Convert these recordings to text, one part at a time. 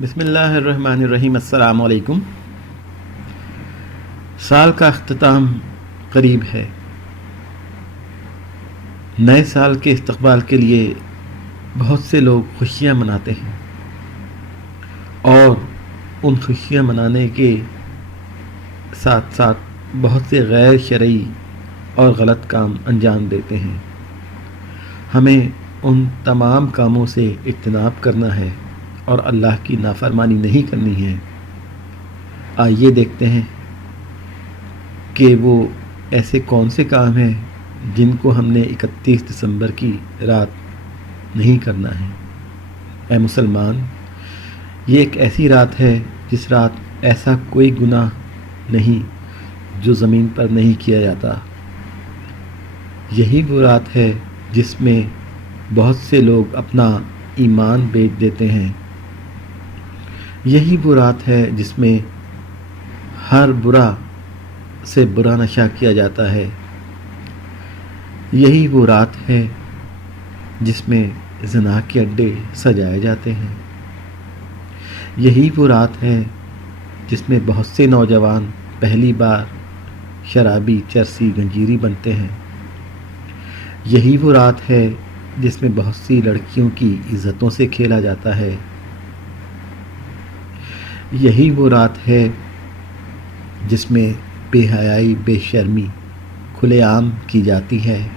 بسم اللہ الرحمن الرحیم۔ السلام علیکم۔ سال کا اختتام قریب ہے۔ نئے سال کے استقبال کے لیے بہت سے لوگ خوشیاں مناتے ہیں اور ان خوشیاں منانے کے ساتھ ساتھ بہت سے غیر شرعی اور غلط کام انجام دیتے ہیں۔ ہمیں ان تمام کاموں سے اجتناب کرنا ہے اور اللہ کی نافرمانی نہیں کرنی ہے۔ آئیے دیکھتے ہیں کہ وہ ایسے کون سے کام ہیں جن کو ہم نے 31 دسمبر کی رات نہیں کرنا ہے۔ اے مسلمان، یہ ایک ایسی رات ہے جس رات ایسا کوئی گناہ نہیں جو زمین پر نہیں کیا جاتا۔ یہی وہ رات ہے جس میں بہت سے لوگ اپنا ایمان بیچ دیتے ہیں۔ یہی وہ رات ہے جس میں ہر برا سے برا نشہ کیا جاتا ہے۔ یہی وہ رات ہے جس میں زنا کے اڈے سجائے جاتے ہیں۔ یہی وہ رات ہے جس میں بہت سے نوجوان پہلی بار شرابی، چرسی، گنجیری بنتے ہیں۔ یہی وہ رات ہے جس میں بہت سی لڑکیوں کی عزتوں سے کھیلا جاتا ہے۔ یہی وہ رات ہے جس میں بے حیائی، بے شرمی کھلے عام کی جاتی ہے۔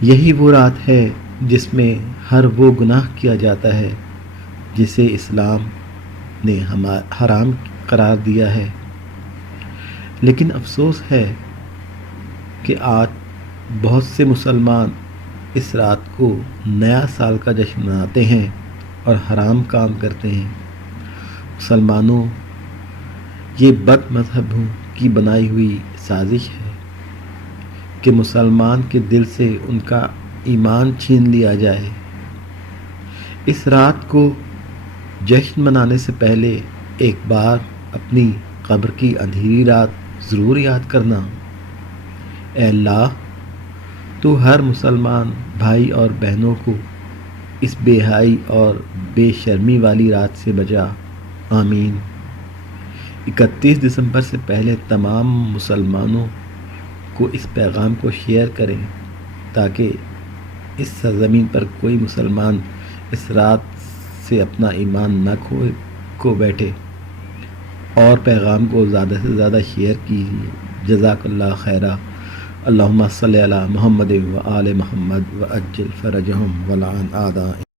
یہی وہ رات ہے جس میں ہر وہ گناہ کیا جاتا ہے جسے اسلام نے حرام قرار دیا ہے۔ لیکن افسوس ہے کہ آج بہت سے مسلمان اس رات کو نیا سال کا جشن مناتے ہیں اور حرام کام کرتے ہیں۔ مسلمانوں، یہ بد مذہبوں کی بنائی ہوئی سازش ہے کہ مسلمان کے دل سے ان کا ایمان چھین لیا جائے۔ اس رات کو جشن منانے سے پہلے ایک بار اپنی قبر کی اندھیری رات ضرور یاد کرنا۔ اے اللہ، تو ہر مسلمان بھائی اور بہنوں کو اس بے حیائی اور بے شرمی والی رات سے بچا۔ آمین۔ 31 دسمبر سے پہلے تمام مسلمانوں کو اس پیغام کو شیئر کریں تاکہ اس سرزمین پر کوئی مسلمان اس رات سے اپنا ایمان نہ کھو بیٹھے، اور پیغام کو زیادہ سے زیادہ شیئر کیجیے۔ جزاک اللہ خیرہ۔ اللہم صلی علی محمد و آل محمد و عجل فرجہم ولعن اعدائہم۔